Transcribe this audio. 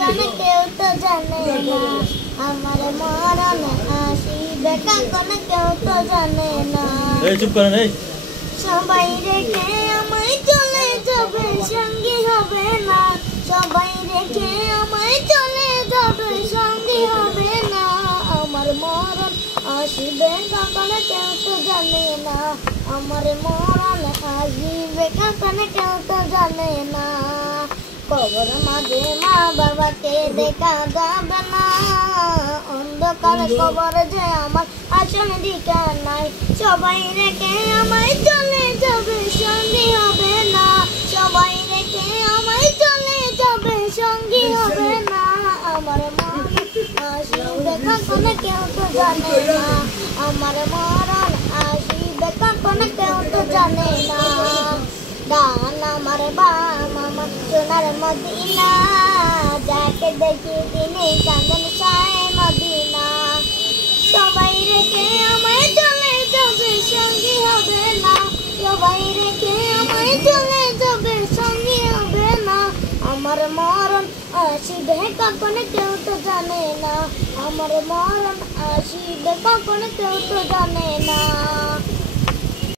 কখন কেউ তো জানে না আমার মরণ আসিবে কখন কেউ তো জানে না চুপ করেন এই সবাই রেখে আমায় চলে যাবে সঙ্গী হবে না সবাই রেখে আমায় চলে যাবে সঙ্গী হবে না আমার মরণ আসিবে কখন কেউ তো জানে না আমার মরণ আসিবে কখন কেউ তো জানে না কবর মাঝে মা বাবাকে দেখা যাবে না অন্ধকার কবর যে আমার আসল ঠিকানায় সবাই রেখে আমায় চলে যাবে সঙ্গী হবে না সবাই রেখে আমায় চলে যাবে সঙ্গী হবে না আমার মরণ আসিবে কখন কেউ তো জানে না আমার মরণ আসিবে কখন কেউ তো জানে না দান আমার বাম আমার সোনার মদিনা যাকে দেখি তিনি কাঁদন চায় মদিনা সবাই রেখে আমায় চলে যাবে সঙ্গী হবে না সবাই রেখে আমায় চলে যাবে সঙ্গী হবে না আমার মরণ আসিবে কখন কেউ তো জানে না আমার মরণ আসিবে কখন কেউ তো জানে না।